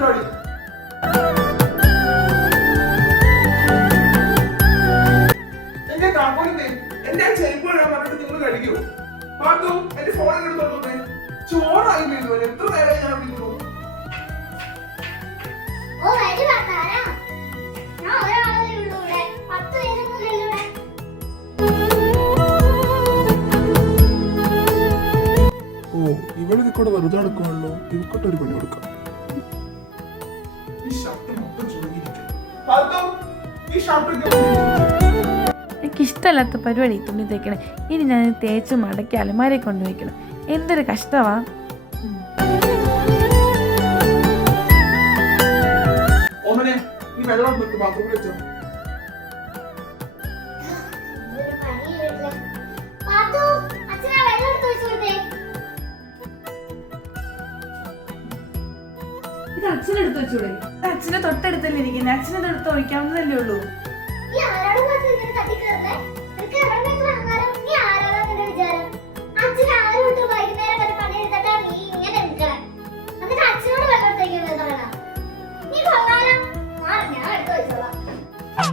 എടുത്തിട്ടാടി. എന്റെ താക്കോലിന്റെ എന്റെ ചെരുപ്പ് ഇടാൻ പറഞ്ഞിട്ട് നിങ്ങൾ കഴിക്കൂ. പാത്തു എന്റെ ഫോൺ എടുത്തോട്ടെ. ചോറായില്ലേ ഇതുവരെ? എത്ര നേരമായി ഞാൻ വിളിക്കുന്നു. ഓ, ഇവളിത് കൂടെ വെറുതെ നടക്കുമല്ലോ. ഇവക്കൊട്ടൊരു പണി കൊടുക്കാം. ഈ ഷർട്ട് മൊത്തം ചുരുങ്ങിയിരിക്കും. പാത്തു ഈ ഷർട്ട് എനിക്കിഷ്ടമല്ലാത്ത പരിപാടി തുണി തേക്കണേ. ഇനി ഞാൻ തേച്ച് മടക്കി അലമാരെ കൊണ്ടുവയ്ക്കണം. എന്തൊരു കഷ്ടമാ. ഓമനെ നീ വെള്ളം എടുത്ത് ബാത്റൂമിൽ വെച്ചോ. ഇത് അച്ഛനെടുത്ത് വെച്ചൂടെ? അച്ഛനെ തൊട്ടടുത്തല്ലേ ഇരിക്കുന്നത്. അച്ഛനെ തൊടുത്ത് ഒഴിക്കാവുന്നതല്ലേ ഉള്ളൂ. ആ